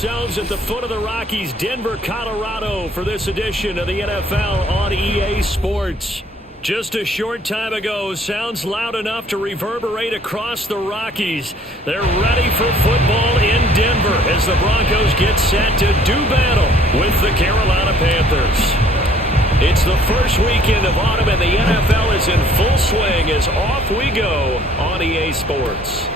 ourselves at the foot of the Rockies, Denver, Colorado, for this edition of the NFL on EA Sports. Just a short time ago, sounds loud enough to reverberate across the Rockies. They're ready for football in Denver as the Broncos get set to do battle with the Carolina Panthers. It's the first weekend of autumn and the NFL is in full swing as off we go on EA Sports.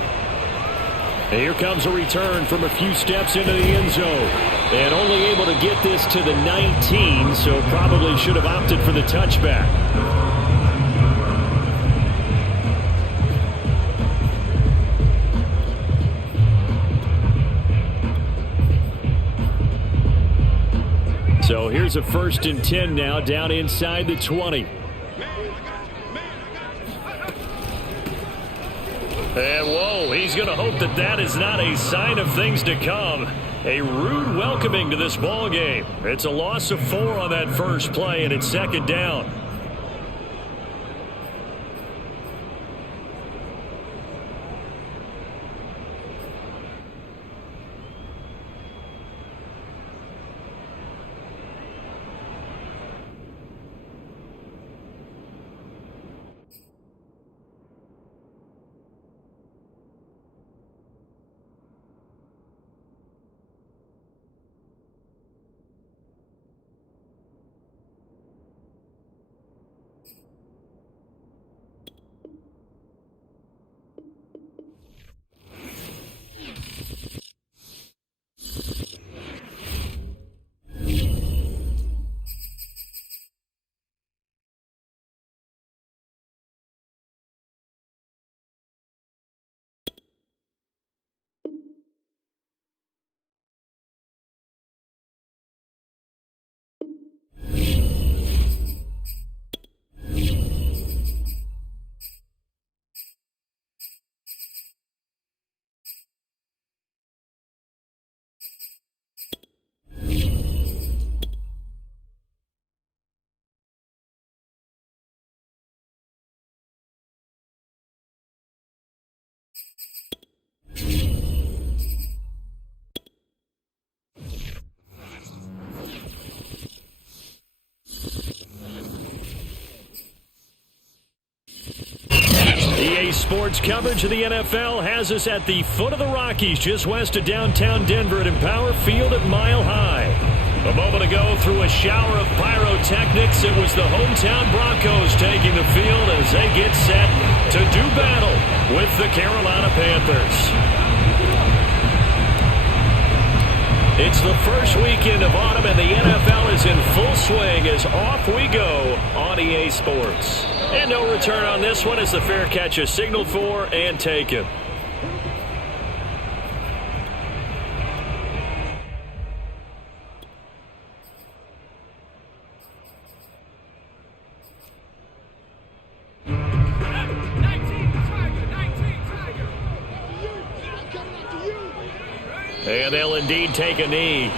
And here comes a return from a few steps into the end zone. And only able to get this to the 19, so probably should have opted for the touchback. So here's a 1st and 10 now, down inside the 20. And whoa, he's going to hope that that is not a sign of things to come. A rude welcoming to this ball game. It's a loss of 4 on that first play, and it's 2nd down. EA Sports coverage of the NFL has us at the foot of the Rockies, just west of downtown Denver at Empower Field at Mile High. A moment ago, through a shower of pyrotechnics, it was the hometown Broncos taking the field as they get set to do battle with the Carolina Panthers. It's the first weekend of autumn and the NFL is in full swing as off we go on EA Sports. And no return on this one as the fair catch is signaled for and taken. And they'll indeed take a knee.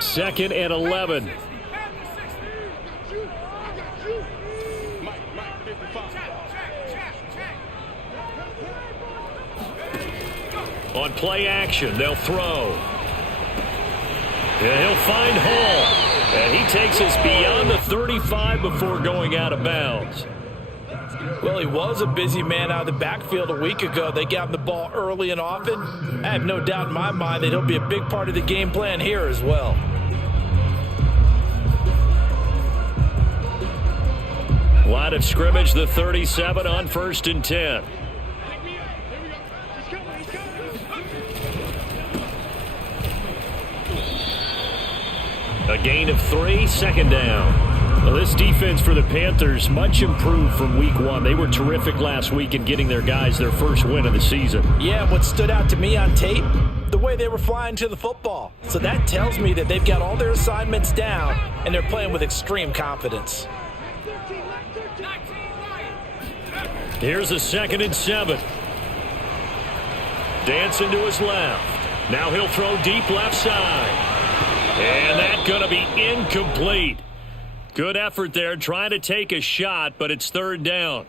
Second and 11. On play action, they'll throw. And he'll find Hall. And he takes us beyond the 35 before going out of bounds. Well, he was a busy man out of the backfield a week ago. They got him the ball early and often. I have no doubt in my mind that he'll be a big part of the game plan here as well. Line of scrimmage, the 37 on 1st and 10. A gain of 3, 2nd down. Well, this defense for the Panthers, much improved from week 1. They were terrific last week in getting their guys their first win of the season. Yeah, what stood out to me on tape, the way they were flying to the football. So that tells me that they've got all their assignments down, and they're playing with extreme confidence. Here's a 2nd and 7. Dancing to his left. Now he'll throw deep left side. And that's going to be incomplete. Good effort there trying to take a shot, but it's 3rd down.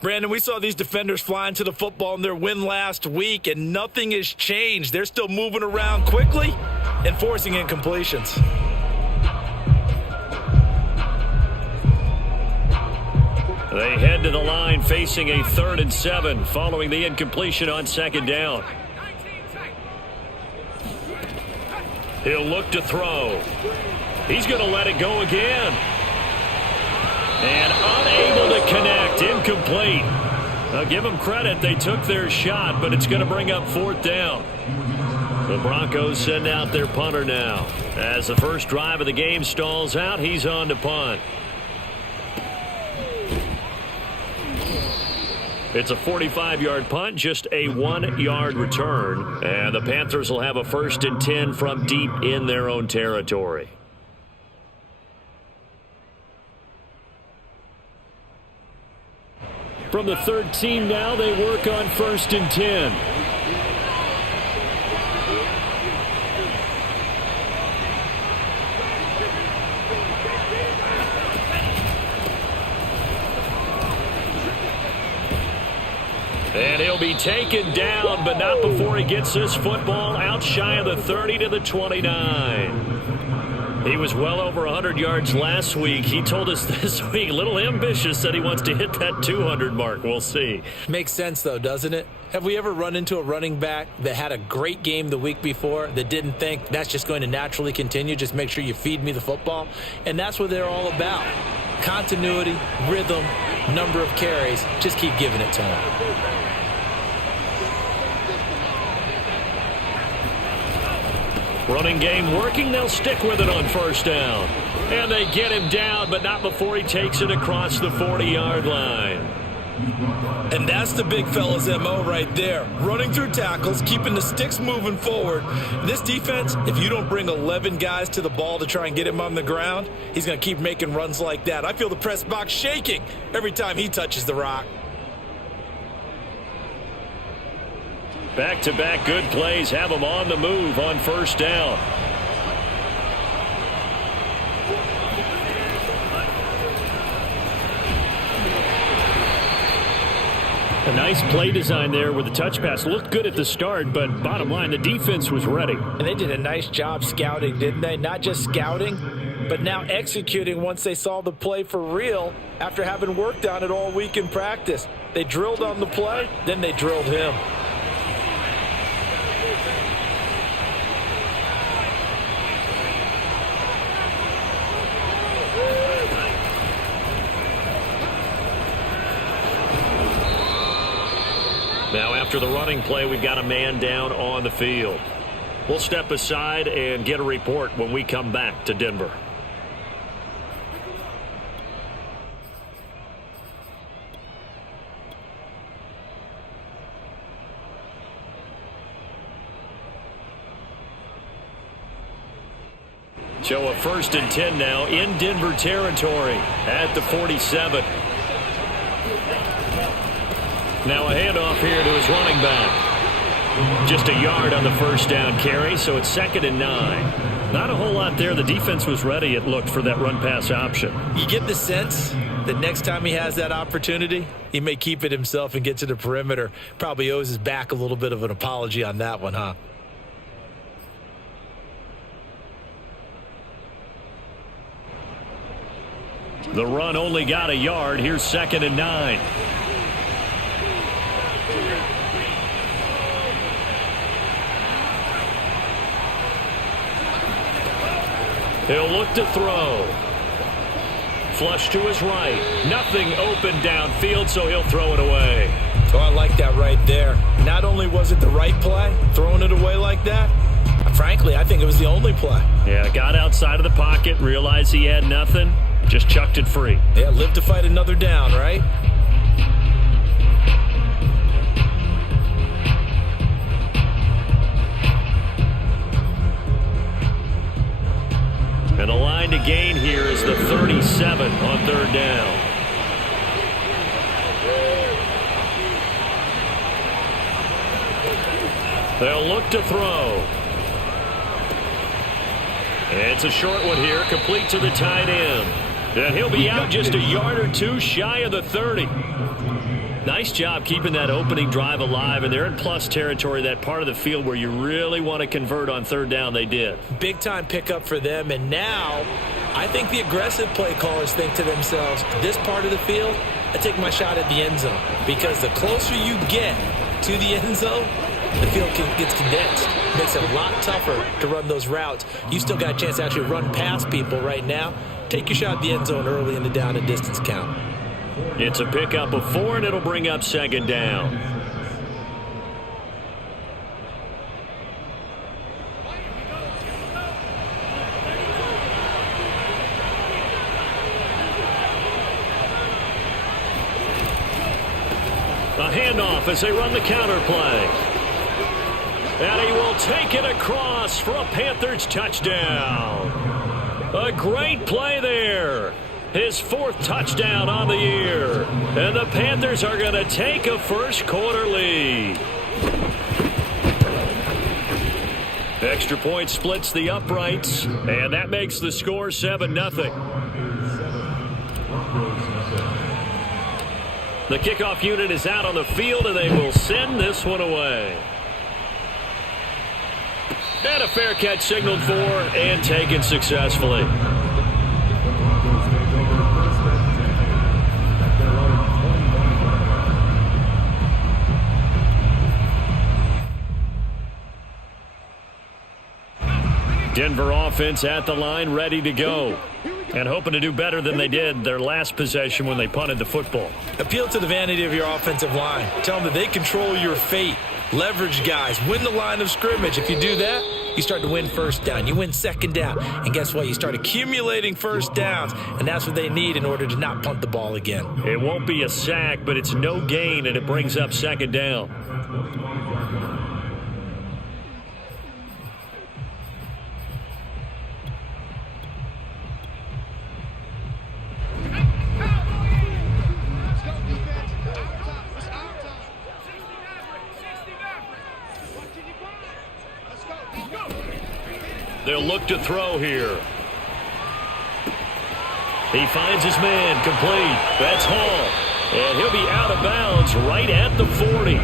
Brandon, we saw these defenders flying to the football in their win last week, and nothing has changed. They're still moving around quickly and forcing incompletions. They head to the line facing a 3rd and 7 following the incompletion on 2nd down. He'll look to throw. He's going to let it go again. And unable to connect. Incomplete. I'll give them credit. They took their shot, but it's going to bring up 4th down. The Broncos send out their punter now. As the first drive of the game stalls out, he's on to punt. It's a 45-yard punt, just a 1-yard return. And the Panthers will have a 1st and 10 from deep in their own territory. From the 13 now, they work on 1st and 10. And he'll be taken down, but not before he gets this football out shy of the 30 to the 29. He was well over 100 yards last week. He told us this week, a little ambitious, that he wants to hit that 200 mark. We'll see. Makes sense, though, doesn't it? Have we ever run into a running back that had a great game the week before that didn't think that's just going to naturally continue? Just make sure you feed me the football. And that's what they're all about. Continuity, rhythm, number of carries. Just keep giving it to him. Running game working. They'll stick with it on 1st down. And they get him down, but not before he takes it across the 40-yard line. And that's the big fella's MO right there. Running through tackles, keeping the sticks moving forward. This defense, if you don't bring 11 guys to the ball to try and get him on the ground, he's going to keep making runs like that. I feel the press box shaking every time he touches the rock. Back-to-back good plays have him on the move on 1st down. A nice play design there with the touch pass. Looked good at the start, but bottom line, the defense was ready. And they did a nice job scouting, didn't they? Not just scouting, but now executing once they saw the play for real after having worked on it all week in practice. They drilled on the play, then they drilled him. Now after the running play, we've got a man down on the field. We'll step aside and get a report when we come back to Denver. So a 1st and 10 now in Denver territory at the 47. Now a handoff here to his running back. Just a yard on the 1st down carry, so it's 2nd and 9. Not a whole lot there. The defense was ready, it looked, for that run-pass option. You get the sense that next time he has that opportunity, he may keep it himself and get to the perimeter. Probably owes his back a little bit of an apology on that one, huh? The run only got a yard. Here's 2nd and 9. He'll look to throw. Flush to his right. Nothing open downfield, so he'll throw it away. Oh, I like that right there. Not only was it the right play, throwing it away like that, frankly, I think it was the only play. Yeah, got outside of the pocket, realized he had nothing, just chucked it free. Yeah, live to fight another down, right? And the line to gain here is the 37 on 3rd down. They'll look to throw. It's a short one here, complete to the tight end. And he'll be out just a yard or two shy of the 30. Nice job keeping that opening drive alive, and they're in plus territory, that part of the field where you really want to convert on third down. They did. Big-time pickup for them, and now I think the aggressive play callers think to themselves, this part of the field, I take my shot at the end zone, because the closer you get to the end zone, the field gets condensed. Makes it a lot tougher to run those routes. You still got a chance to actually run past people right now. Take your shot at the end zone early in the down and distance count. It's a pickup of 4, and it'll bring up second down. A handoff as they run the counter play. And he will take it across for a Panthers touchdown. A great play there. His 4th touchdown on the year. And the Panthers are going to take a first quarter lead. Extra point splits the uprights, and that makes the score 7-0. The kickoff unit is out on the field, and they will send this one away. And a fair catch signaled for and taken successfully. Denver offense at the line, ready to go. And hoping to do better than they did their last possession when they punted the football. Appeal to the vanity of your offensive line. Tell them that they control your fate. Leverage guys. Win the line of scrimmage. If you do that, you start to win first down. You win second down. And guess what? You start accumulating first downs. And that's what they need in order to not punt the ball again. It won't be a sack, but it's no gain, and it brings up second down. They'll look to throw here. He finds his man, complete. That's Hall. And he'll be out of bounds right at the 40.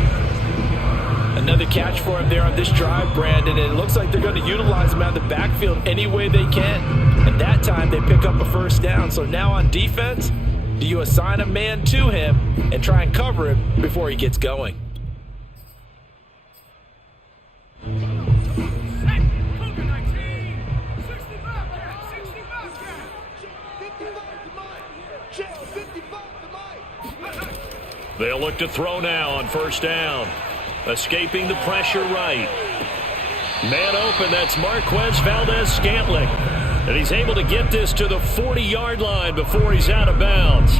Another catch for him there on this drive, Brandon. And it looks like they're going to utilize him out of the backfield any way they can. And that time they pick up a first down. So now on defense, do you assign a man to him and try and cover him before he gets going? They'll look to throw now on first down. Escaping the pressure right. Man open, that's Marquez Valdez-Scantling. And he's able to get this to the 40-yard line before he's out of bounds.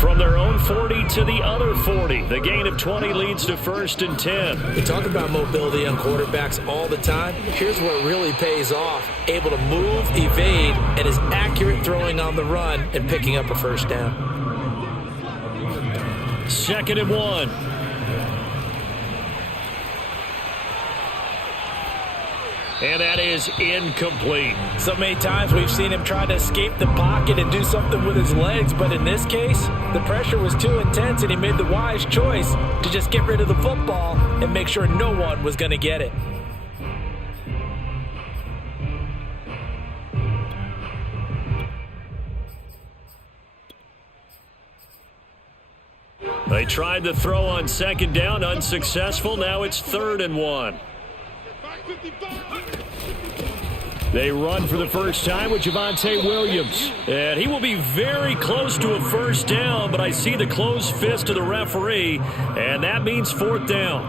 From their own 40 to the other 40. The gain of 20 leads to 1st and 10. We talk about mobility on quarterbacks all the time. Here's where it really pays off. Able to move, evade, and is accurate throwing on the run and picking up a first down. 2nd and 1. And that is incomplete. So many times we've seen him try to escape the pocket and do something with his legs, but in this case, the pressure was too intense and he made the wise choice to just get rid of the football and make sure no one was going to get it. They tried the throw on 2nd down, unsuccessful. Now it's 3rd and 1. They run for the first time with Javonte Williams. And he will be very close to a first down, but I see the closed fist of the referee, and that means 4th down.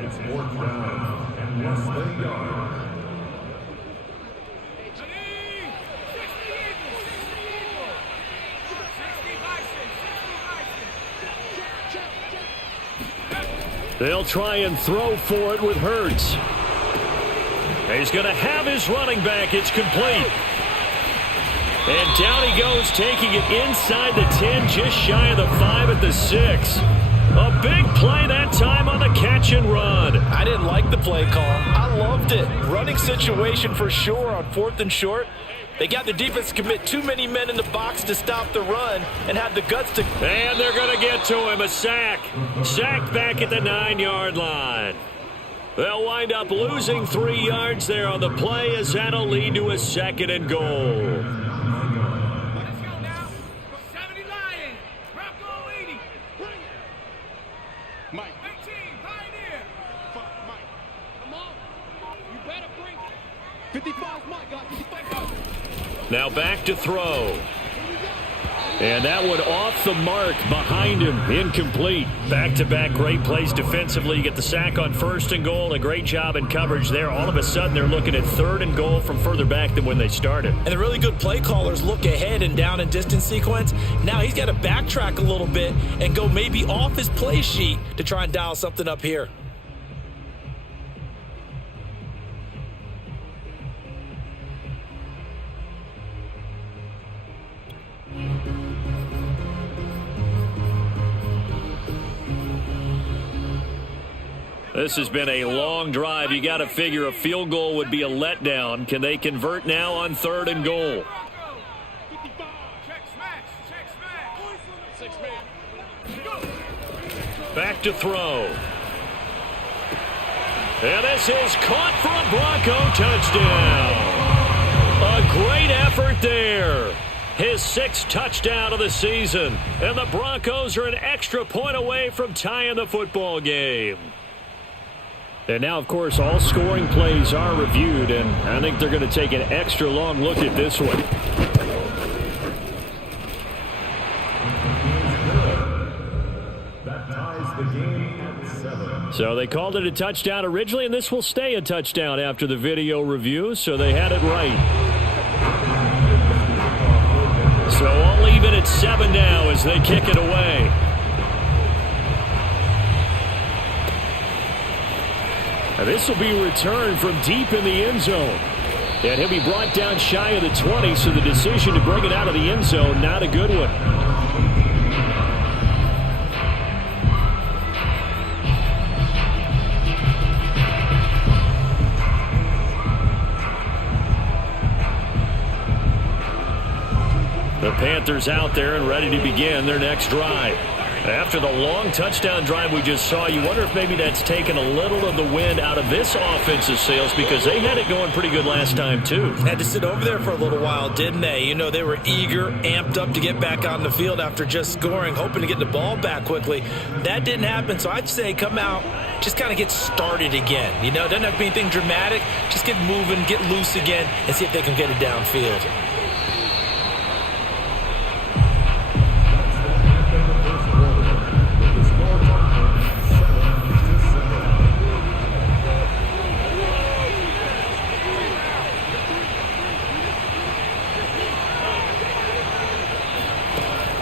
It's 4th down, and yes, they are. They'll try and throw for it with Hurts. He's going to have his running back. It's complete. And down he goes, taking it inside the 10, just shy of the 5 at the 6. A big play that time on the catch and run. I didn't like the play call. I loved it. Running situation for sure on 4th and short. They got the defense to commit too many men in the box to stop the run and have the guts to... And they're going to get to him. A sack. Sacked back at the 9-yard line. They'll wind up losing 3 yards there on the play as that'll lead to a 2nd and goal. Let's go now. 70 Lions. Bronco 80. Mike. 18. Pioneer. Mike. Come on. You better bring it. 55 Mike. Got 55. Now back to throw. And that one off the mark behind him. Incomplete. Back-to-back great plays defensively. You get the sack on 1st and goal. A great job in coverage there. All of a sudden, they're looking at 3rd and goal from further back than when they started. And the really good play callers look ahead and down and distance sequence. Now he's got to backtrack a little bit and go maybe off his play sheet to try and dial something up here. This has been a long drive. You got to figure a field goal would be a letdown. Can they convert now on 3rd and goal? Back to throw. And this is caught for a Bronco touchdown. A great effort there. His 6th touchdown of the season. And the Broncos are an extra point away from tying the football game. And now, of course, all scoring plays are reviewed, and I think they're going to take an extra long look at this one. That ties the game at 7. So they called it a touchdown originally, and this will stay a touchdown after the video review, so they had it right. So I'll leave it at 7 now as they kick it away. And this will be returned from deep in the end zone. And he'll be brought down shy of the 20, so the decision to bring it out of the end zone, not a good one. The Panthers out there and ready to begin their next drive. After the long touchdown drive we just saw, you wonder if maybe that's taken a little of the wind out of this offensive sails because they had it going pretty good last time, too. Had to sit over there for a little while, didn't they? You know, they were eager, amped up to get back on the field after just scoring, hoping to get the ball back quickly. That didn't happen, so I'd say come out, just kind of get started again. You know, it doesn't have to be anything dramatic. Just get moving, get loose again, and see if they can get it downfield.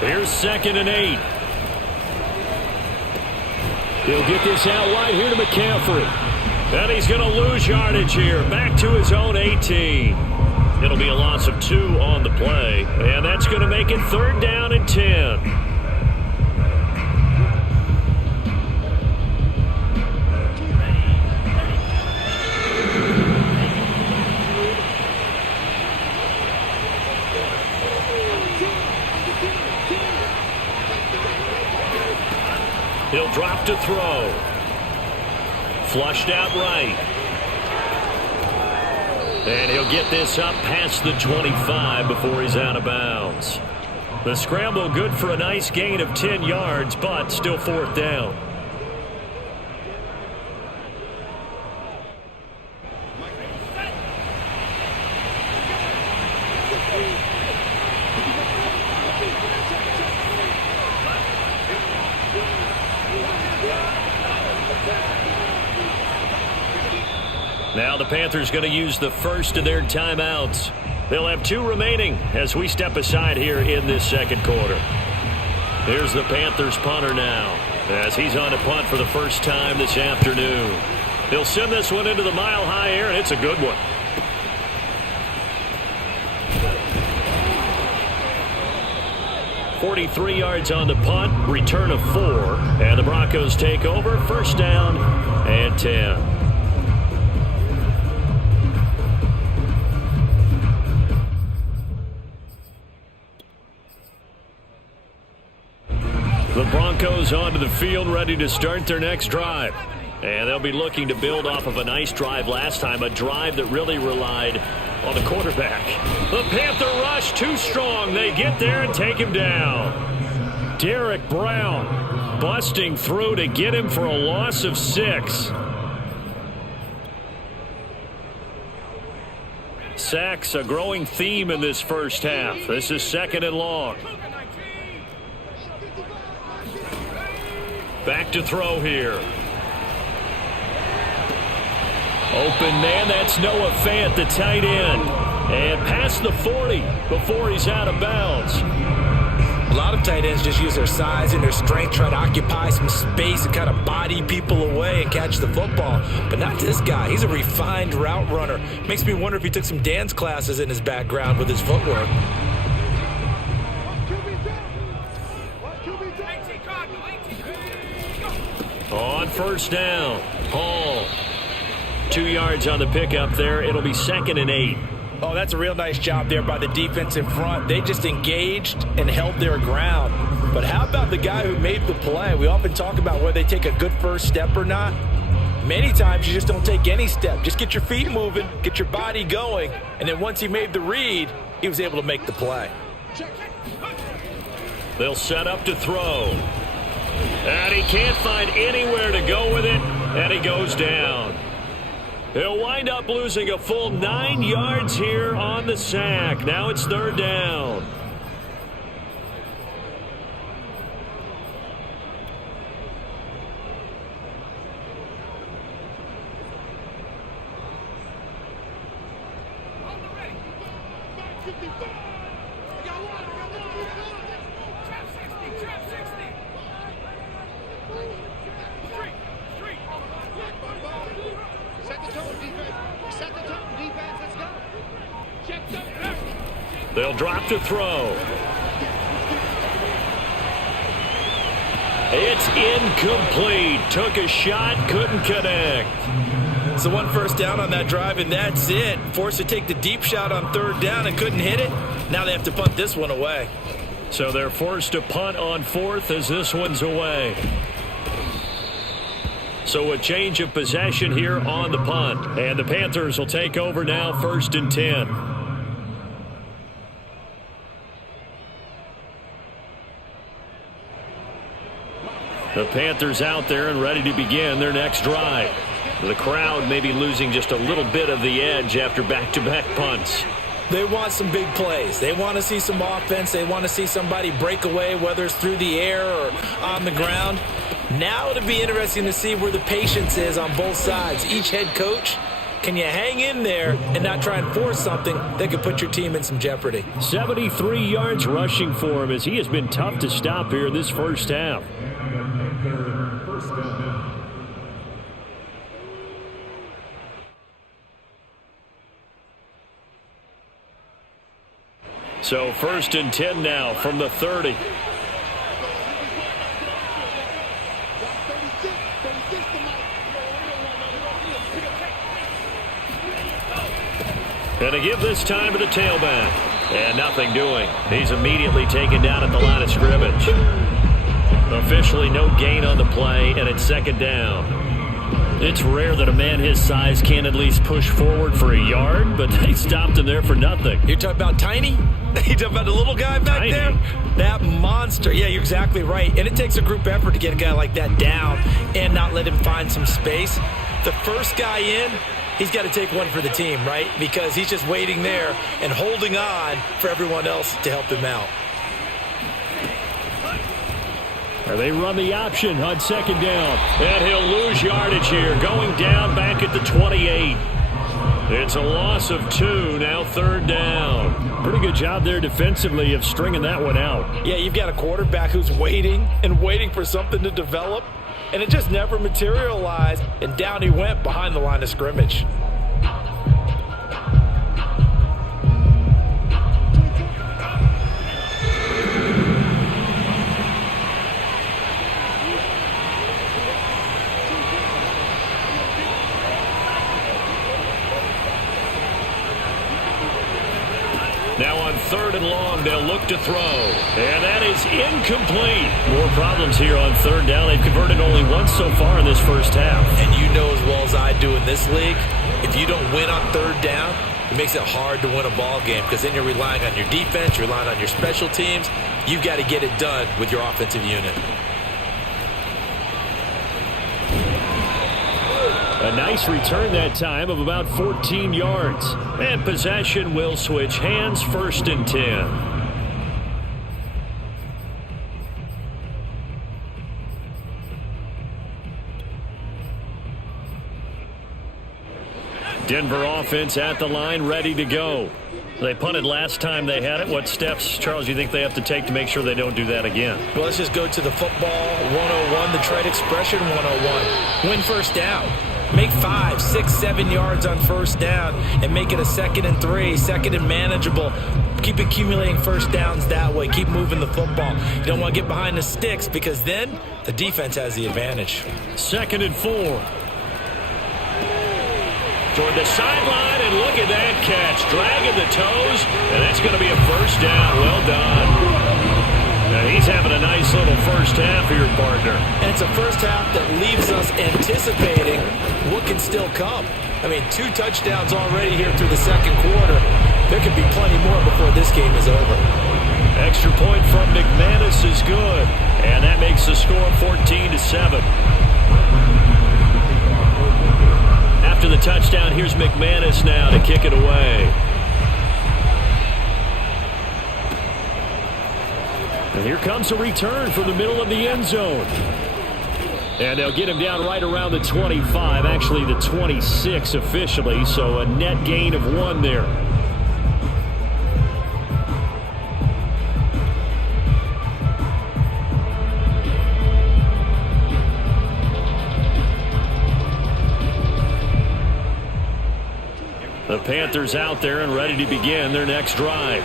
Here's 2nd and 8. He'll get this out wide here to McCaffrey. And he's going to lose yardage here. Back to his own 18. It'll be a loss of 2 on the play. And that's going to make it 3rd down and 10. He'll drop to throw. Flushed out right. And he'll get this up past the 25 before he's out of bounds. The scramble good for a nice gain of 10 yards, but still 4th down. Now the Panthers going to use the first of their timeouts. They'll have 2 remaining as we step aside here in this 2nd quarter. Here's the Panthers punter now as he's on to punt for the first time this afternoon. He'll send this one into the mile-high air, and it's a good one. 43 yards on the punt, return of 4, and the Broncos take over, first down and 10. The Broncos onto the field, ready to start their next drive. And they'll be looking to build off of a nice drive last time, a drive that really relied on the quarterback. The Panther rush too strong. They get there and take him down. Derek Brown busting through to get him for a loss of 6. Sacks a growing theme in this first half. This is 2nd and long. Back to throw here. Open man, that's Noah Fant, the tight end. And past the 40 before he's out of bounds. A lot of tight ends just use their size and their strength, try to occupy some space and kind of body people away and catch the football. But not this guy. He's a refined route runner. Makes me wonder if he took some dance classes in his background with his footwork. On first down, Hall. 2 yards on the pickup there. It'll be 2nd and 8. Oh, that's a real nice job there by the defense in front. They just engaged and held their ground. But how about the guy who made the play? We often talk about whether they take a good first step or not. Many times you just don't take any step. Just get your feet moving, get your body going, and then once he made the read, he was able to make the play. They'll set up to throw. And he can't find anywhere to go with it, and he goes down. He'll wind up losing a full 9 yards here on the sack. Now it's 3rd down. They'll drop to throw. It's incomplete. Took a shot, couldn't connect. So 1 first down on that drive, and that's it. Forced to take the deep shot on 3rd down and couldn't hit it. Now they have to punt this one away. So they're forced to punt on 4th as this one's away. So a change of possession here on the punt. And the Panthers will take over now, 1st and 10. The Panthers out there and ready to begin their next drive. The crowd may be losing just a little bit of the edge after back-to-back punts. They want some big plays. They want to see some offense. They want to see somebody break away, whether it's through the air or on the ground. Now it'll be interesting to see where the patience is on both sides. Each head coach, can you hang in there and not try and force something that could put your team in some jeopardy? 73 yards rushing for him as he has been tough to stop here this first half. So 1st and 10 now from the 30. And to give this time to the tailback. And nothing doing. He's immediately taken down at the line of scrimmage. Officially no gain on the play, and it's 2nd down. It's rare that a man his size can at least push forward for a yard, but they stopped him there for nothing. You're talking about Tiny? You're talking about the little guy back Tiny. there? That monster. Yeah, you're exactly right. And it takes a group effort to get a guy like that down and not let him find some space. The first guy in, he's got to take one for the team, right? Because he's just waiting there and holding on for everyone else to help him out. They run the option on 2nd down. And he'll lose yardage here. Going down back at the 28. It's a loss of 2. Now 3rd down. Pretty good job there defensively of stringing that one out. Yeah, you've got a quarterback who's waiting and waiting for something to develop. And it just never materialized. And down he went behind the line of scrimmage. 3rd and long. They'll look to throw. And that is incomplete. More problems here on 3rd down. They've converted only once so far in this first half. And you know as well as I do in this league, if you don't win on 3rd down, it makes it hard to win a ball game because then you're relying on your defense, you're relying on your special teams. You've got to get it done with your offensive unit. A nice return that time of about 14 yards. And possession will switch hands, 1st and 10. Denver offense at the line, ready to go. They punted last time they had it. What steps, Charles, you think they have to take to make sure they don't do that again? Well, let's just go to the football 101, the trade expression 101. Win 1st down. Make 5, 6, 7 yards on 1st down and make it a 2nd and 3, 2nd and manageable. Keep accumulating 1st downs that way. Keep moving the football. You don't want to get behind the sticks because then the defense has the advantage. 2nd and 4. Toward the sideline, and look at that catch. Dragging the toes, and that's going to be a 1st down. Well done. Now he's having a nice little 1st half here, partner. And it's a 1st half that leaves us anticipating what can still come. I mean, 2 touchdowns already here through the 2nd quarter. There could be plenty more before this game is over. Extra point from McManus is good, and that makes the score 14-7. After the touchdown, here's McManus now to kick it away. And here comes a return from the middle of the end zone. And they'll get him down right around the 25, actually the 26 officially, so a net gain of 1 there. The Panthers out there and ready to begin their next drive.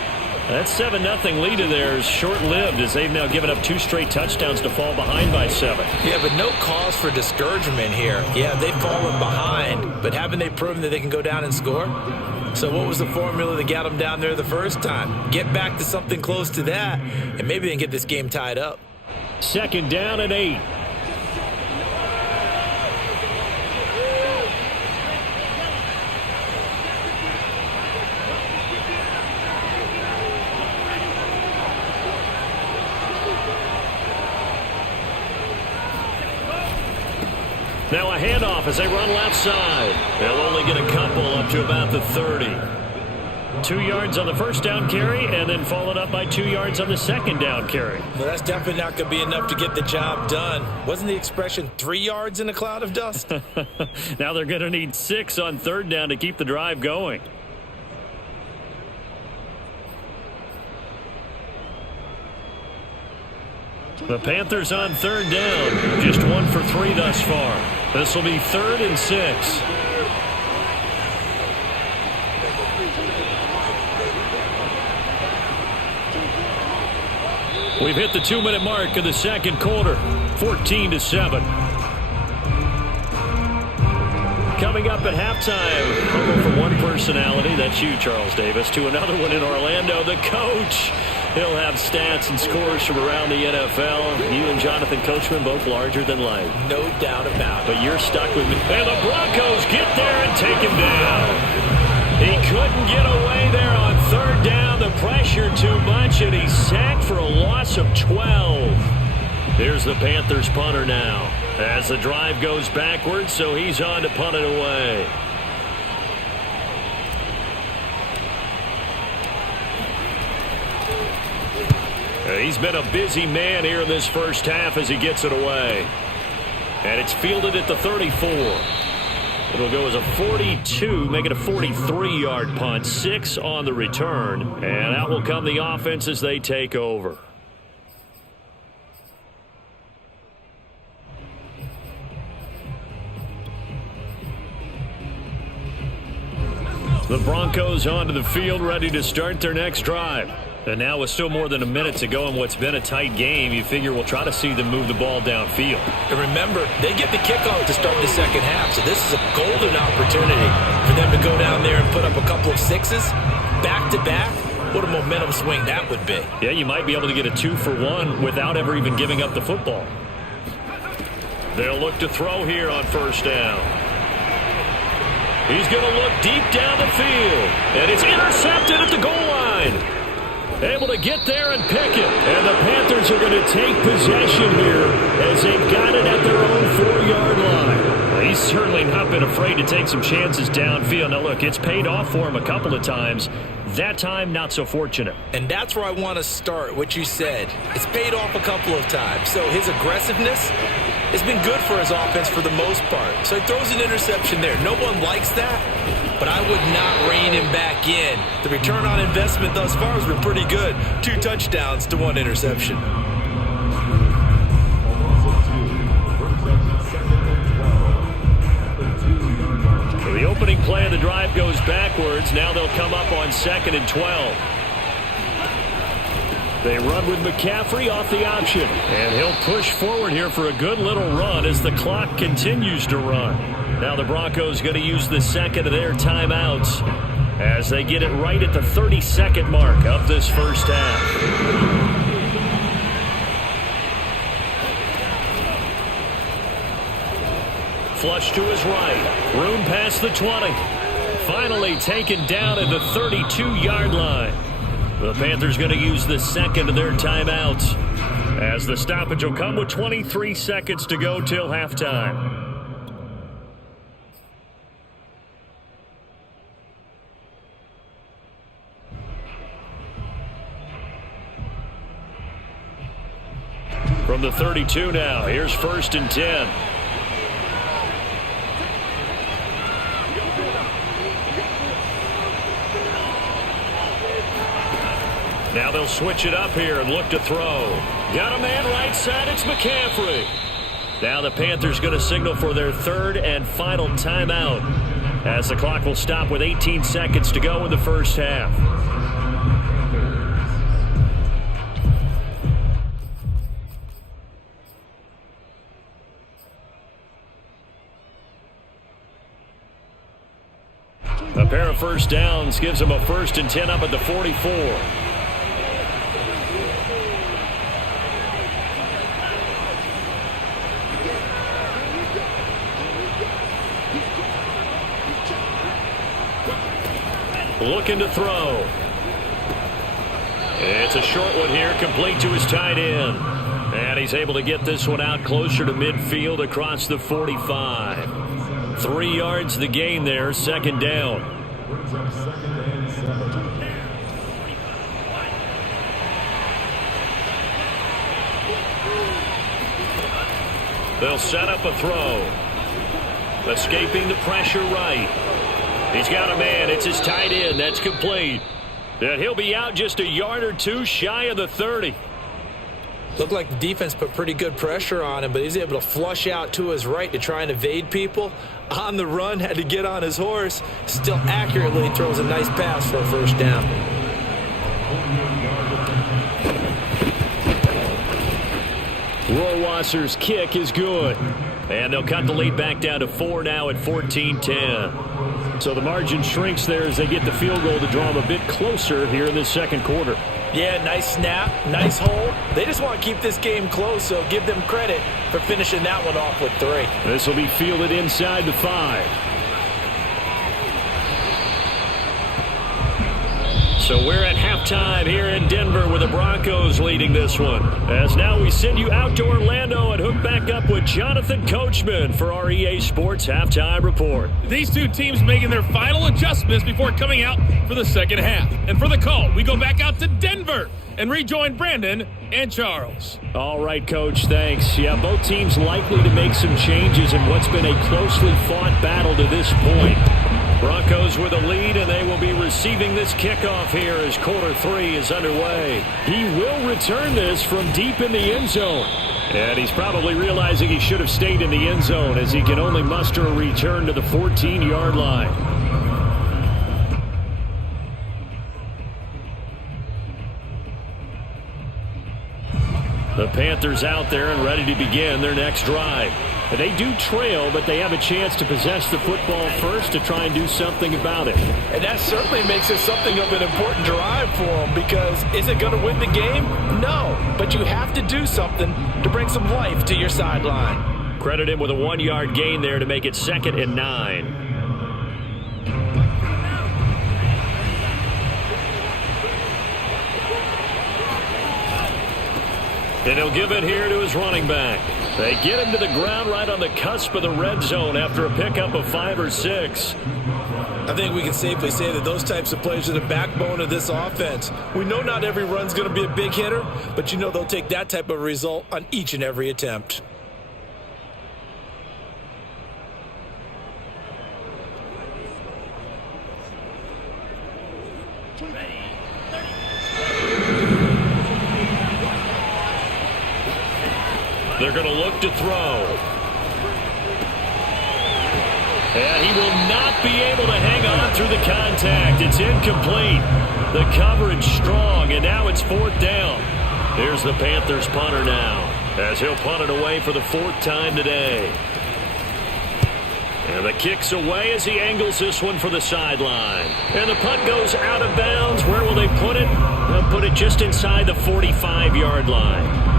That 7-0 lead of theirs short-lived as they've now given up 2 straight touchdowns to fall behind by 7. Yeah, but no cause for discouragement here. Yeah, they've fallen behind, but haven't they proven that they can go down and score? So what was the formula that got them down there the first time? Get back to something close to that, and maybe they can get this game tied up. 2nd down and 8. Now a handoff as they run left side. They'll only get a couple up to about the 30. 2 yards on the 1st down carry and then followed up by 2 yards on the 2nd down carry. Well, that's definitely not going to be enough to get the job done. Wasn't the expression 3 yards in a cloud of dust? Now they're going to need 6 on 3rd down to keep the drive going. The Panthers on 3rd down. Just 1 for 3 thus far. This will be 3rd and 6. We've hit the 2-minute mark of the 2nd quarter. 14-7. Coming up at halftime, we'll go from one personality, that's you, Charles Davis, to another one in Orlando, the coach. He'll have stats and scores from around the NFL. You and Jonathan Coachman both larger than life. No doubt about it. But you're stuck with me. And the Broncos get there and take him down. He couldn't get away there on 3rd down. The pressure too much, and he's sacked for a loss of 12. Here's the Panthers punter now. As the drive goes backwards, so he's on to punt it away. He's been a busy man here in this first half as he gets it away. And it's fielded at the 34. It'll go as a 42, make it a 43-yard punt. 6 on the return. And out will come the offense as they take over. The Broncos onto the field, ready to start their next drive. And now with still more than a minute to go in what's been a tight game, you figure we'll try to see them move the ball downfield. And remember, they get the kickoff to start the 2nd half, so this is a golden opportunity for them to go down there and put up a couple of 6s back-to-back What a momentum swing that would be. Yeah, you might be able to get a 2-for-1 without ever even giving up the football. They'll look to throw here on first down. He's going to look deep down the field. And it's intercepted at the goal line. Able to get there and pick it. And the Panthers are going to take possession here as they've got it at their own 4-yard line. Well, he's certainly not been afraid to take some chances downfield. Now, look, it's paid off for him a couple of times. That time, not so fortunate. And that's where I want to start, what you said. It's paid off a couple of times. So his aggressiveness has been good for his offense for the most part. So he throws an interception there. No one likes that, but I would not rein him back in. The return on investment thus far has been pretty good. 2 touchdowns to 1 interception. So the opening play of the drive goes backwards. Now they'll come up on 2nd and 12. They run with McCaffrey off the option. And he'll push forward here for a good little run as the clock continues to run. Now the Broncos going to use the second of their timeouts as they get it right at the 30-second mark of this first half. Flush to his right. Room past the 20. Finally taken down at the 32-yard line. The Panthers going to use the second of their timeouts as the stoppage will come with 23 seconds to go till halftime. From the 32 now, here's 1st and 10. Now they'll switch it up here and look to throw. Got a man right side, it's McCaffrey. Now the Panthers going to signal for their 3rd and final timeout as the clock will stop with 18 seconds to go in the first half. A pair of first downs gives them a 1st and 10 up at the 44. Looking to throw. It's a short one here, complete to his tight end. And he's able to get this one out closer to midfield across the 45. 3 yards the gain there, 2nd down. They'll set up a throw. Escaping the pressure right. He's got a man. It's his tight end. That's complete. And he'll be out just a yard or 2 shy of the 30. Looked like the defense put pretty good pressure on him, but he's able to flush out to his right to try and evade people. On the run, had to get on his horse. Still accurately throws a nice pass for a 1st down. Rohrwasser's kick is good. And they'll cut the lead back down to 4 now at 14-10. So the margin shrinks there as they get the field goal to draw them a bit closer here in this 2nd quarter. Yeah, nice snap, nice hold. They just want to keep this game close, so give them credit for finishing that one off with 3. This will be fielded inside the 5. So we're at halftime here in Denver with the Broncos leading this one. As now we send you out to Orlando and hook back up with Jonathan Coachman for our EA Sports Halftime Report. These 2 teams making their final adjustments before coming out for the 2nd half. And for the call, we go back out to Denver and rejoin Brandon and Charles. All right, Coach, thanks. Yeah, both teams likely to make some changes in what's been a closely fought battle to this point. Broncos with a lead, and they will be receiving this kickoff here as quarter 3 is underway. He will return this from deep in the end zone. And he's probably realizing he should have stayed in the end zone as he can only muster a return to the 14-yard line. The Panthers out there and ready to begin their next drive. They do trail, but they have a chance to possess the football first to try and do something about it. And that certainly makes it something of an important drive for them, because is it going to win the game? No, but you have to do something to bring some life to your sideline. Credit him with a 1-yard gain there to make it 2nd and 9. And he'll give it here to his running back. They get him to the ground right on the cusp of the red zone after a pickup of 5 or 6. I think we can safely say that those types of plays are the backbone of this offense. We know not every run's going to be a big hitter, but you know they'll take that type of result on each and every attempt. They're going to look to throw. And he will not be able to hang on through the contact. It's incomplete. The coverage strong, and now it's 4th down. Here's the Panthers punter now, as he'll punt it away for the 4th time today. And the kick's away as he angles this one for the sideline. And the punt goes out of bounds. Where will they put it? They'll put it just inside the 45-yard line.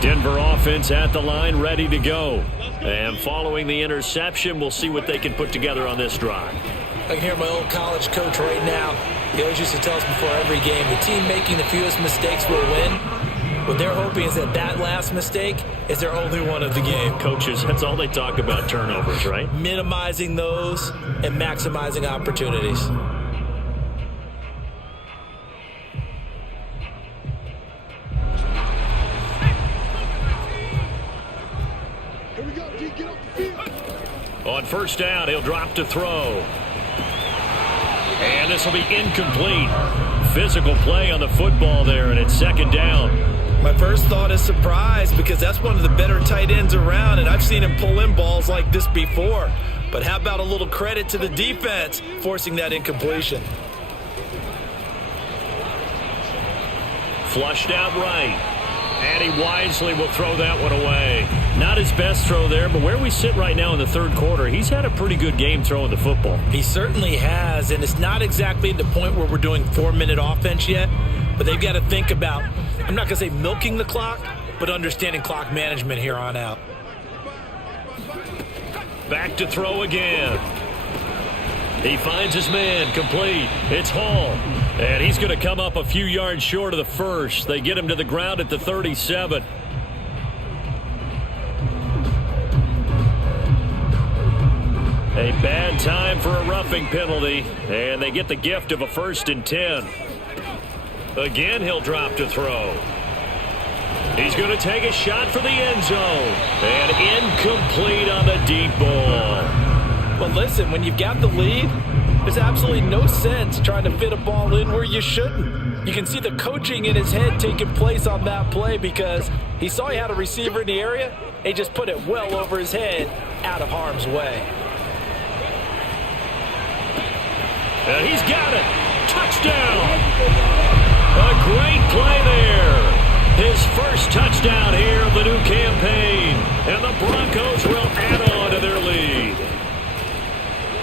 Denver offense at the line, ready to go. And following the interception, we'll see what they can put together on this drive. I can hear my old college coach right now. He always used to tell us before every game, the team making the fewest mistakes will win. What they're hoping is that that last mistake is their only one of the game. Coaches, that's all they talk about, turnovers, right? Minimizing those and maximizing opportunities. On 1st down, he'll drop to throw. And this will be incomplete. Physical play on the football there, and it's 2nd down. My first thought is surprise, because that's one of the better tight ends around, and I've seen him pull in balls like this before. But how about a little credit to the defense forcing that incompletion? Flushed out right. And he wisely will throw that one away. Not his best throw there, but where we sit right now in the 3rd quarter, he's had a pretty good game throwing the football. He certainly has, and it's not exactly the point where we're doing 4-minute offense yet, but they've got to think about, I'm not going to say milking the clock, but understanding clock management here on out. Back to throw again. He finds his man, complete. It's Hall. And he's going to come up a few yards short of the first. They get him to the ground at the 37. A bad time for a roughing penalty. And they get the gift of a 1st and 10. Again, he'll drop to throw. He's going to take a shot for the end zone. And incomplete on the deep ball. Well, listen, when you've got the lead, there's absolutely no sense trying to fit a ball in where you shouldn't. You can see the coaching in his head taking place on that play, because he saw he had a receiver in the area. He just put it well over his head, out of harm's way. And he's got it. Touchdown. A great play there. His first touchdown here of the new campaign. And the Broncos will add on to their lead.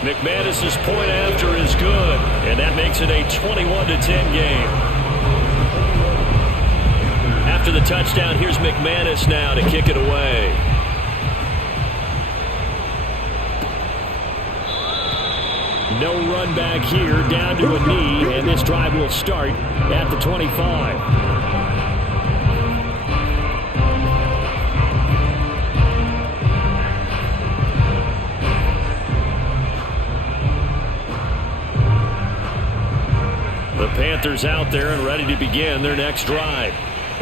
McManus's point after is good, and that makes it a 21-10 game. After the touchdown, here's McManus now to kick it away. No run back here, down to a knee, and this drive will start at the 25. The Panthers out there and ready to begin their next drive.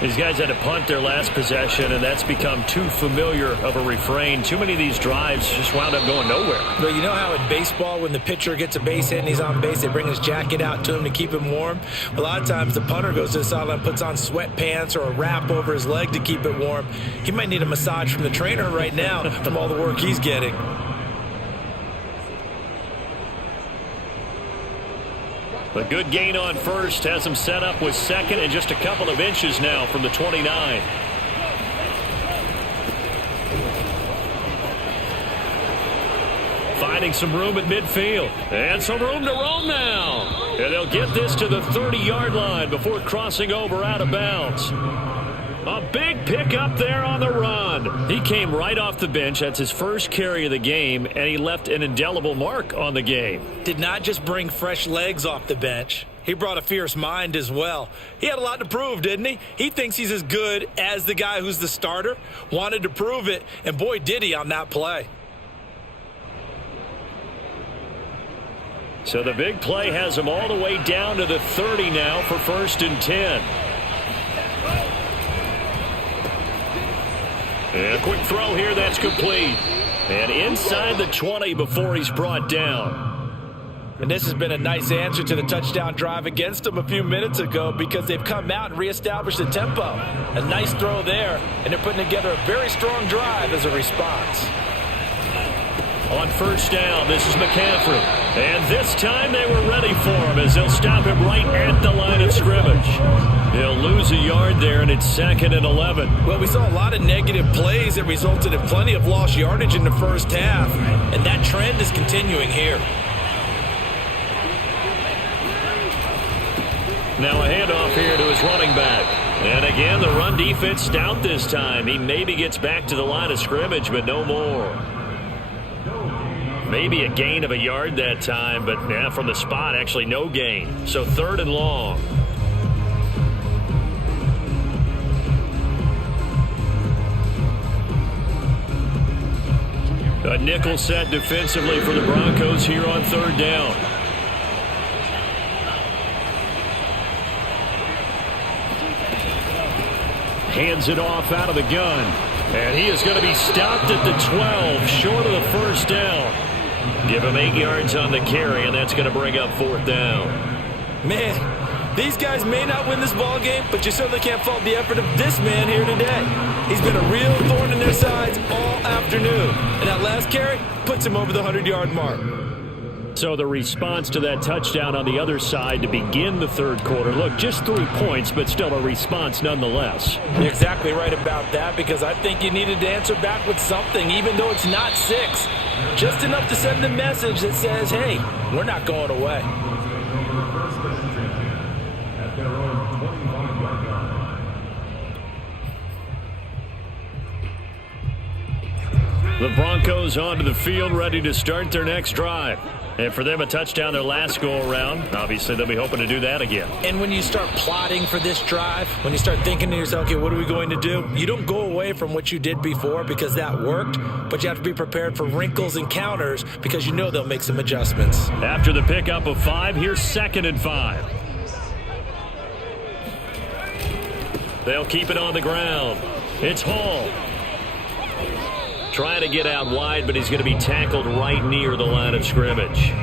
These guys had to punt their last possession, and that's become too familiar of a refrain. Too many of these drives just wound up going nowhere. Well, you know how in baseball, when the pitcher gets a base hit and he's on base, they bring his jacket out to him to keep him warm? A lot of times the punter goes to the sideline, puts on sweatpants or a wrap over his leg to keep it warm. He might need a massage from the trainer right now from all the work he's getting. A good gain on first has him set up with second and just a couple of inches now from the 29. Finding some room at midfield. And some room to roam now. And they'll get this to the 30-yard line before crossing over out of bounds. A big pickup there on the run. He came right off the bench. That's his first carry of the game, and he left an indelible mark on the game. Did not just bring fresh legs off the bench. He brought a fierce mind as well. He had a lot to prove, didn't he? He thinks he's as good as the guy who's the starter. Wanted to prove it, and boy, did he on that play. So the big play has him all the way down to the 30 now for 1st and 10. And a quick throw here, that's complete. And inside the 20 before he's brought down. And this has been a nice answer to the touchdown drive against them a few minutes ago because they've come out and reestablished the tempo. A nice throw there, and they're putting together a very strong drive as a response. On 1st down, this is McCaffrey. And this time they were ready for him as they'll stop him right at the line of scrimmage. He'll lose a yard there, and it's 2nd and 11. Well, we saw a lot of negative plays that resulted in plenty of lost yardage in the first half, and that trend is continuing here. Now a handoff here to his running back. And again, the run defense stout this time. He maybe gets back to the line of scrimmage, but no more. Maybe a gain of a yard that time, but yeah, from the spot, actually no gain. So 3rd and long. A nickel set defensively for the Broncos here on 3rd down. Hands it off out of the gun. And he is going to be stopped at the 12, short of the 1st down. Give him 8 yards on the carry, and that's going to bring up 4th down. Man, these guys may not win this ball game, but you certainly can't fault the effort of this man here today. He's been a real thorn in their sides all afternoon. And that last carry puts him over the 100-yard mark. So the response to that touchdown on the other side to begin the 3rd quarter. Look, just 3 points, but still a response nonetheless. You're exactly right about that because I think you needed to answer back with something, even though it's not 6. Just enough to send a message that says, hey, we're not going away. At their own 25-yard line. The Broncos onto the field, ready to start their next drive. And for them, a touchdown their last go-around. Obviously, they'll be hoping to do that again. And when you start plotting for this drive, when you start thinking to yourself, okay, what are we going to do? You don't go away from what you did before because that worked, but you have to be prepared for wrinkles and counters because you know they'll make some adjustments. After the pickup of 5, here's 2nd and 5. They'll keep it on the ground. It's Hall. Trying to get out wide, but he's going to be tackled right near the line of scrimmage.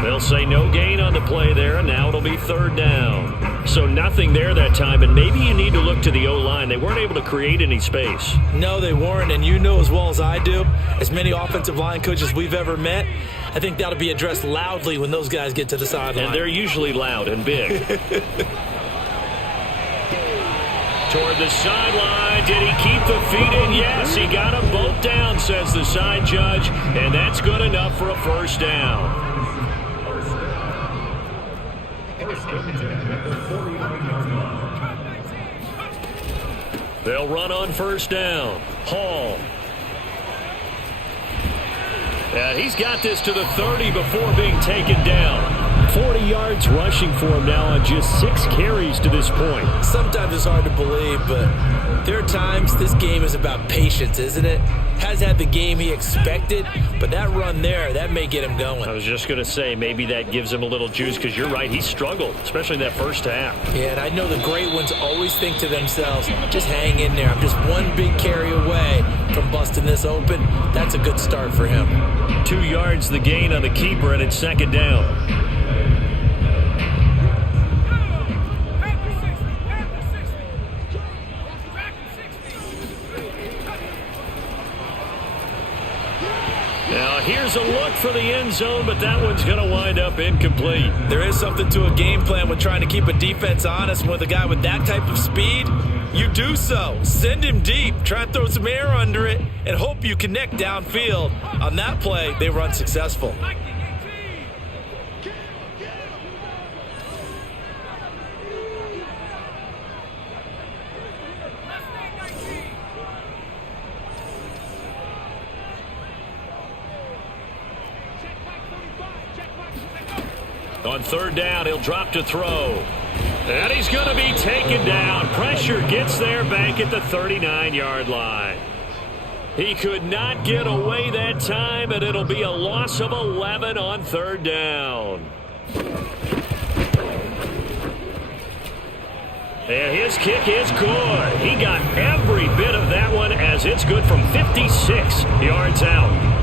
They'll say no gain on the play there, and now it'll be 3rd down. So nothing there that time, and maybe you need to look to the O-line. They weren't able to create any space. No, they weren't, and you know as well as I do, as many offensive line coaches we've ever met, I think that'll be addressed loudly when those guys get to the sideline. And they're usually loud and big. Toward the sideline. Did he keep the feet in? Yes, he got them both down, says the side judge, and that's good enough for a 1st down. They'll run on 1st down. Hall. And he's got this to the 30 before being taken down. 40 yards rushing for him now on just 6 carries to this point. Sometimes it's hard to believe, but there are times this game is about patience, isn't it? Has had the game he expected, but that run there, that may get him going. I was just going to say, maybe that gives him a little juice because you're right, he struggled, especially in that first half. Yeah, and I know the great ones always think to themselves, just hang in there. I'm just one big carry away from busting this open. That's a good start for him. 2 yards the gain on the keeper, and it's 2nd down. Now here's a look for the end zone, but that one's going to wind up incomplete. There is something to a game plan with trying to keep a defense honest. With a guy with that type of speed, you do so. Send him deep, try and throw some air under it, and hope you connect downfield. On that play, they were unsuccessful. On third down, he'll drop to throw. And he's going to be taken down. Pressure gets there back at the 39-yard line. He could not get away that time, and it'll be a loss of 11 on third down. And his kick is good. He got every bit of that one as it's good from 56 yards out.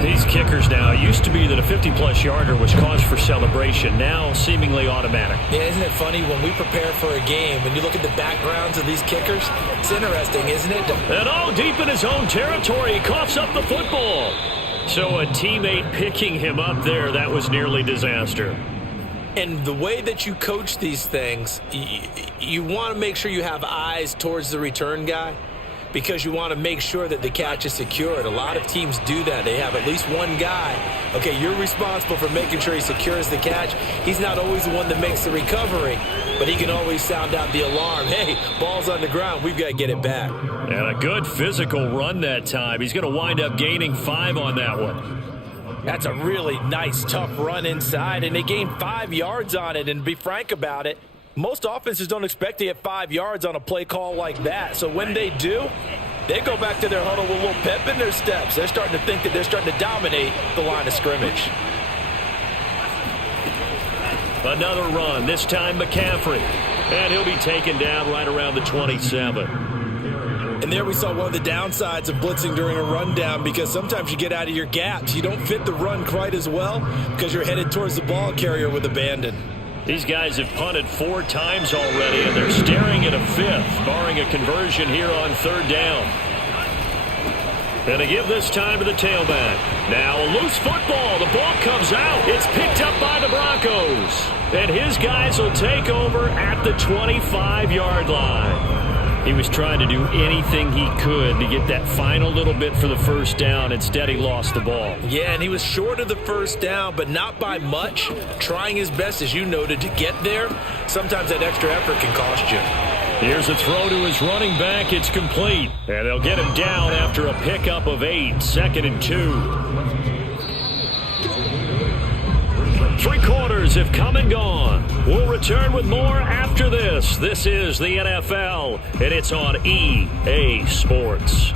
These kickers now, it used to be that a 50-plus yarder was cause for celebration. Now, seemingly automatic. Yeah, isn't it funny when we prepare for a game, when you look at the backgrounds of these kickers? It's interesting, isn't it? And all deep in his own territory, he coughs up the football. So a teammate picking him up there, that was nearly disaster. And the way that you coach these things, you want to make sure you have eyes towards the return guy, because you want to make sure that the catch is secured. A lot of teams do that. They have at least one guy. Okay, you're responsible for making sure he secures the catch. He's not always the one that makes the recovery, but he can always sound out the alarm. Hey, ball's on the ground. We've got to get it back. And a good physical run that time. He's going to wind up gaining 5 on that one. That's a really nice, tough run inside, and they gained 5 yards on it. And to be frank about it, most offenses don't expect to get 5 yards on a play call like that. So when they do, they go back to their huddle with a little pep in their steps. They're starting to think that they're starting to dominate the line of scrimmage. Another run, this time McCaffrey. And he'll be taken down right around the 27. And there we saw one of the downsides of blitzing during a rundown, because sometimes you get out of your gaps. You don't fit the run quite as well because you're headed towards the ball carrier with abandon. These guys have punted 4 times already, and they're staring at a 5th, barring a conversion here on third down. And they give this time to the tailback. Now a loose football. The ball comes out. It's picked up by the Broncos. And his guys will take over at the 25-yard line. He was trying to do anything he could to get that final little bit for the first down. Instead, he lost the ball. Yeah, and he was short of the first down, but not by much. Trying his best, as you noted, to get there. Sometimes that extra effort can cost you. Here's a throw to his running back. It's complete. And they'll get him down after a pickup of 8. 2nd and 2. 3 quarters have come and gone. We'll return with more after this. This is the NFL, and it's on EA Sports.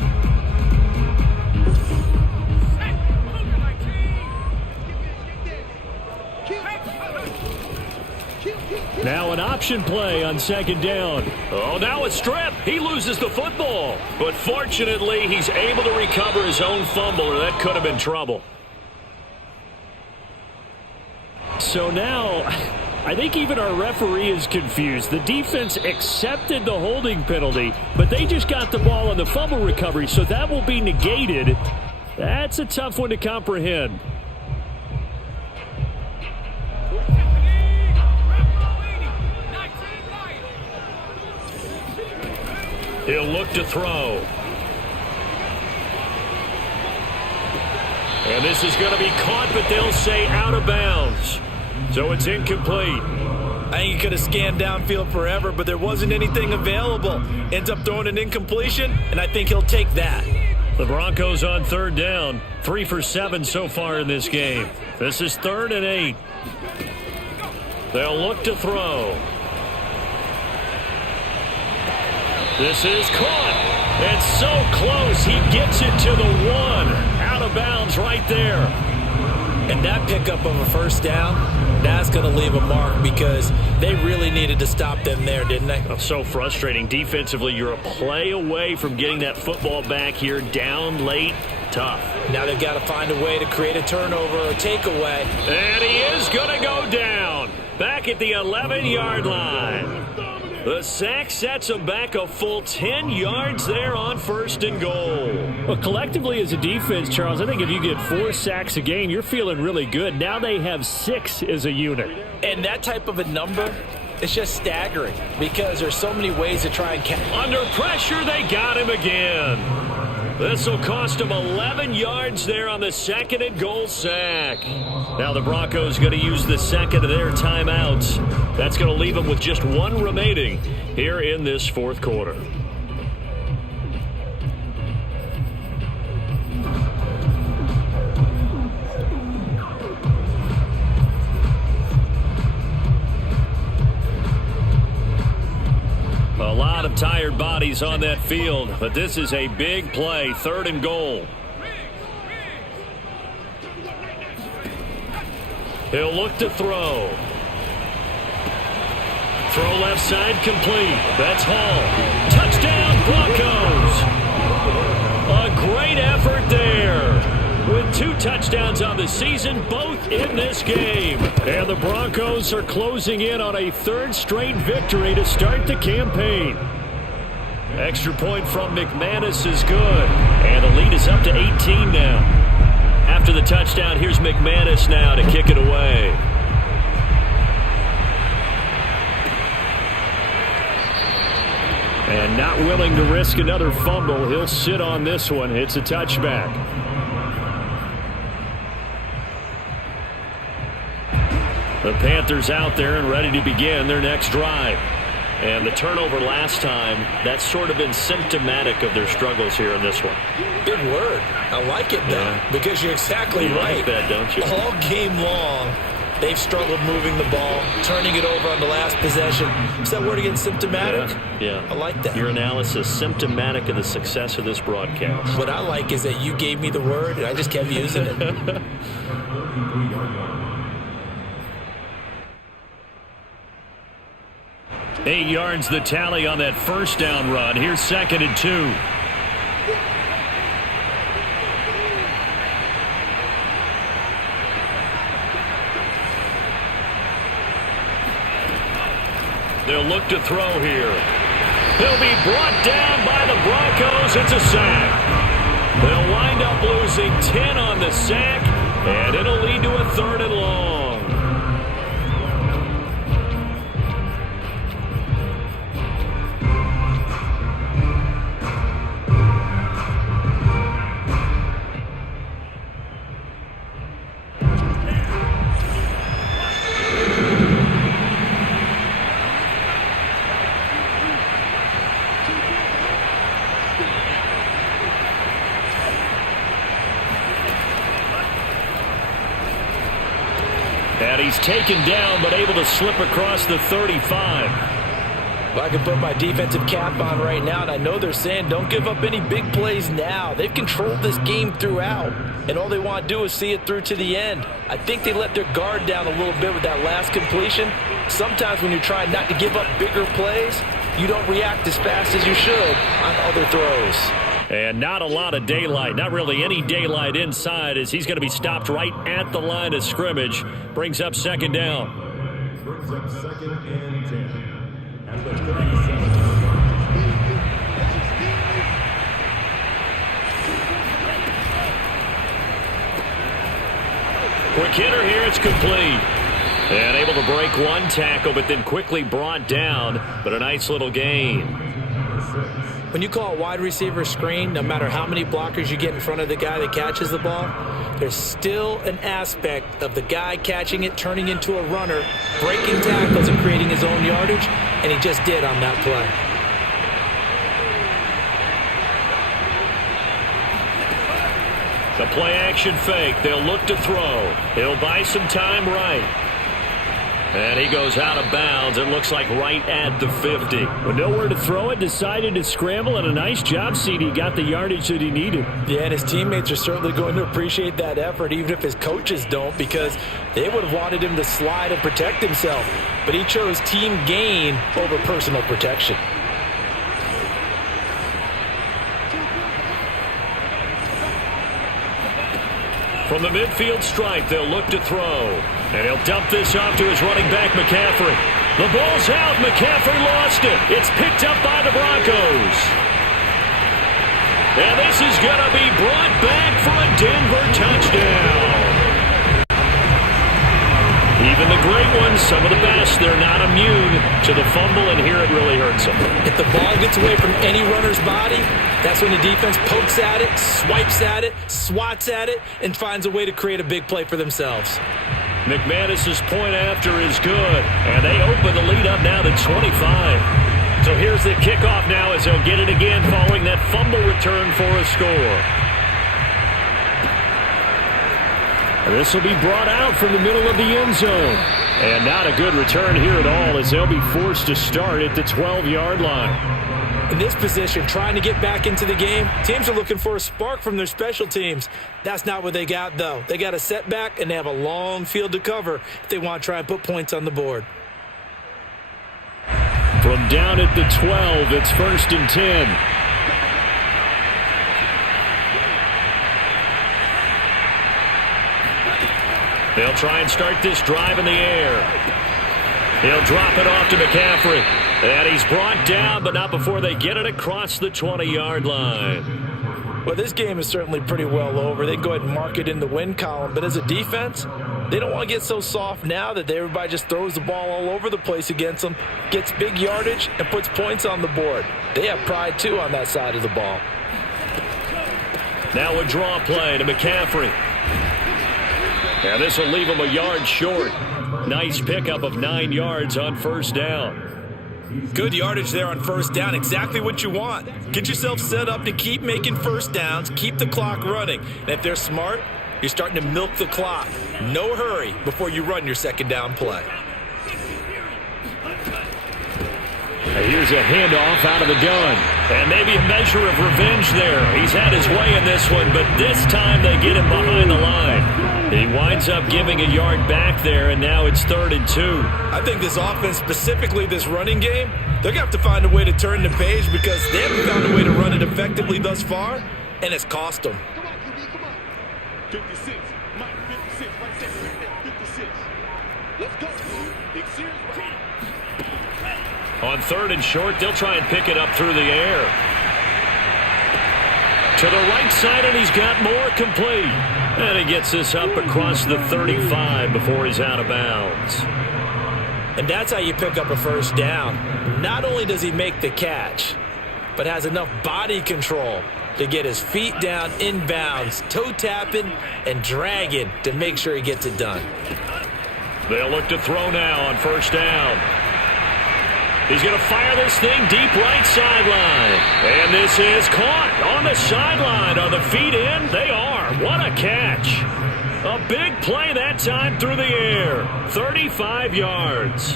Now an option play on 2nd down. Oh, now a strip. He loses the football. But fortunately, he's able to recover his own fumble, or that could have been trouble. So now, I think even our referee is confused. The defense accepted the holding penalty, but they just got the ball on the fumble recovery, so that will be negated. That's a tough one to comprehend. He'll look to throw. And this is going to be caught, but they'll say out of bounds. So it's incomplete. I think he could have scanned downfield forever, but there wasn't anything available. Ends up throwing an incompletion, and I think he'll take that. The Broncos on third down. 3 for 7 so far in this game. This is 3rd and 8. They'll look to throw. This is caught. It's so close. He gets it to the 1. Out of bounds right there. And that pickup of a first down, that's going to leave a mark, because they really needed to stop them there, didn't they? Oh, so frustrating. Defensively, you're a play away from getting that football back here. Down late, tough. Now they've got to find a way to create a turnover or a takeaway. And he is going to go down. Back at the 11-yard line. The sack sets them back a full 10 yards there on 1st and goal. Well, collectively as a defense, Charles, I think if you get 4 sacks a game, you're feeling really good. Now they have 6 as a unit. And that type of a number, it's just staggering because there's so many ways to try and catch. Under pressure, they got him again. This will cost them 11 yards there on the 2nd and goal sack. Now the Broncos going to use the second of their timeouts. That's going to leave them with just 1 remaining here in this 4th quarter. A lot of tired bodies on that field, but this is a big play, 3rd and goal. He'll look to throw. Throw left side complete. That's Hall. Touchdown Broncos. A great effort there. With 2 touchdowns on the season, both in this game. And the Broncos are closing in on a 3rd straight victory to start the campaign. Extra point from McManus is good. And the lead is up to 18 now. After the touchdown, here's McManus now to kick it away. And not willing to risk another fumble, he'll sit on this one. It's a touchback. The Panthers out there and ready to begin their next drive. And the turnover last time, that's sort of been symptomatic of their struggles here in this one. Big word. I like it, though, because you're exactly right. Like that, don't you? All game long, they've struggled moving the ball, turning it over on the last possession. Is that word again, symptomatic? Yeah. I like that. Your analysis, symptomatic of the success of this broadcast. What I like is that you gave me the word, and I just kept using it. 8 yards the tally on that 1st down run. Here's 2nd and 2. They'll look to throw here. He'll be brought down by the Broncos. It's a sack. They'll wind up losing 10 on the sack, and it'll lead to a 3rd and long. And he's taken down, but able to slip across the 35. Well, I can put my defensive cap on right now, and I know they're saying don't give up any big plays now. They've controlled this game throughout, and all they want to do is see it through to the end. I think they let their guard down a little bit with that last completion. Sometimes when you're trying not to give up bigger plays, you don't react as fast as you should on other throws. And not a lot of daylight, not really any daylight inside, as he's going to be stopped right at the line of scrimmage. Brings up 2nd down. Brings up 2nd and 10. At the 37. Quick hitter here, it's complete. And able to break 1 tackle, but then quickly brought down, but a nice little gain. When you call a wide receiver screen, no matter how many blockers you get in front of the guy that catches the ball, there's still an aspect of the guy catching it, turning into a runner, breaking tackles and creating his own yardage, and he just did on that play. The play action fake. They'll look to throw. He'll buy some time right. And he goes out of bounds. It looks like right at the 50. With nowhere to throw it, decided to scramble, and a nice job, CD. Got the yardage that he needed. Yeah, and his teammates are certainly going to appreciate that effort, even if his coaches don't, because they would have wanted him to slide and protect himself. But he chose team gain over personal protection. From the midfield stripe, they'll look to throw. And he'll dump this off to his running back, McCaffrey. The ball's out. McCaffrey lost it. It's picked up by the Broncos. And this is going to be brought back for a Denver touchdown. Even the great ones, some of the best, they're not immune to the fumble, and here it really hurts them. If the ball gets away from any runner's body, that's when the defense pokes at it, swipes at it, swats at it, and finds a way to create a big play for themselves. McManus's point after is good, and they open the lead up now to 25. So here's the kickoff now as they'll get it again following that fumble return for a score. This will be brought out from the middle of the end zone. And not a good return here at all as they'll be forced to start at the 12-yard line. In this position, trying to get back into the game, teams are looking for a spark from their special teams. That's not what they got, though. They got a setback, and they have a long field to cover if they want to try and put points on the board. From down at the 12, it's 1st and 10. They'll try and start this drive in the air. He'll drop it off to McCaffrey. And he's brought down, but not before they get it across the 20-yard line. Well, this game is certainly pretty well over. They can go ahead and mark it in the win column. But as a defense, they don't want to get so soft now that everybody just throws the ball all over the place against them, gets big yardage, and puts points on the board. They have pride, too, on that side of the ball. Now a draw play to McCaffrey. And this will leave him a yard short. Nice pickup of 9 yards on 1st down. Good yardage there on 1st down. Exactly what you want. Get yourself set up to keep making 1st downs, keep the clock running. And if they're smart, you're starting to milk the clock. No hurry before you run your 2nd down play. Here's a handoff out of the gun. And maybe a measure of revenge there. He's had his way in this one, but this time they get him behind the line. He winds up giving a yard back there, and now it's 3rd and 2. I think this offense, specifically this running game, they're going to have to find a way to turn the page because they haven't found a way to run it effectively thus far, and it's cost them. Come on, QB, come on. 56. Mike, 56. Right there, right there. 56. Let's go. Big series right. On 3rd and short, they'll try and pick it up through the air. To the right side, and he's got more complete. And he gets this up across the 35 before he's out of bounds. And that's how you pick up a 1st down. Not only does he make the catch, but has enough body control to get his feet down inbounds, toe tapping and dragging to make sure he gets it done. They'll look to throw now on 1st down. He's going to fire this thing deep right sideline. And this is caught on the sideline. Are the feet in? They are. What a catch. A big play that time through the air. 35 yards.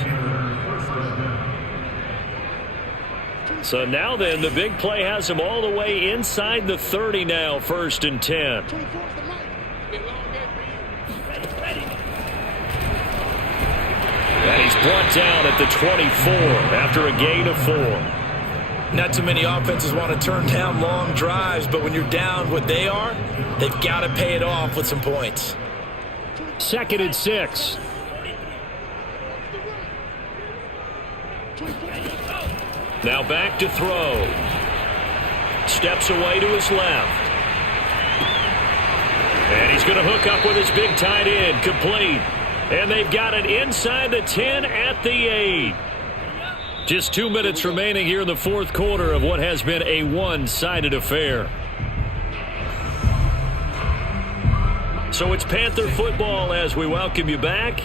So now then, the big play has him all the way inside the 30 now, 1st and 10. 24's the mic. Been a long day for you. And he's brought down at the 24 after a gain of 4. Not too many offenses want to turn down long drives, but when you're down what they are, they've got to pay it off with some points. 2nd and 6. Now back to throw. Steps away to his left. And he's going to hook up with his big tight end. Complete. And they've got it inside the 10 at the 8. Just 2 minutes remaining here in the 4th quarter of what has been a one-sided affair. So it's Panther football as we welcome you back.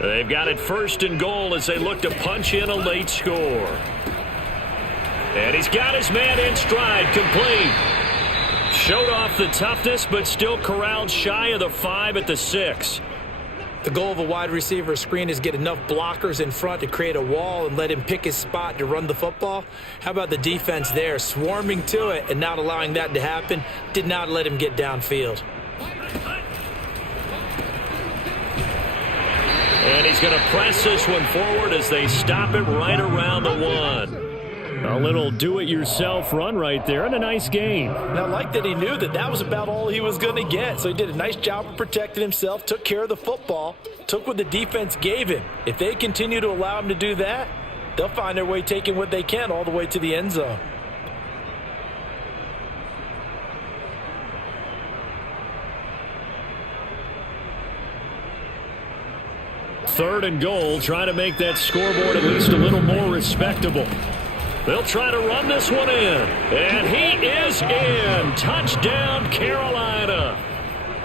They've got it 1st and goal as they look to punch in a late score. And he's got his man in stride, complete. Showed off the toughness, but still corralled shy of the 5 at the 6. The goal of a wide receiver screen is get enough blockers in front to create a wall and let him pick his spot to run the football. How about the defense there, swarming to it and not allowing that to happen? Did not let him get downfield. And he's going to press this one forward as they stop it right around the 1. A little do-it-yourself run right there and a nice gain. And I like that he knew that that was about all he was going to get. So he did a nice job of protecting himself, took care of the football, took what the defense gave him. If they continue to allow him to do that, they'll find their way taking what they can all the way to the end zone. Third and goal, trying to make that scoreboard at least a little more respectable. They'll try to run this one in. And he is in. Touchdown, Carolina.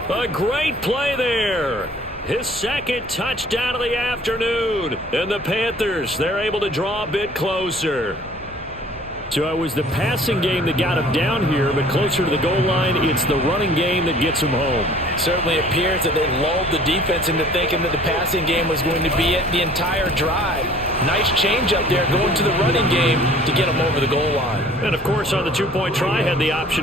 A great play there. His second touchdown of the afternoon. And the Panthers, they're able to draw a bit closer. So it was the passing game that got him down here, but closer to the goal line, it's the running game that gets him home. Certainly appears that they lulled the defense into thinking that the passing game was going to be it the entire drive. Nice change up there going to the running game to get him over the goal line. And, of course, on the two-point try, had the option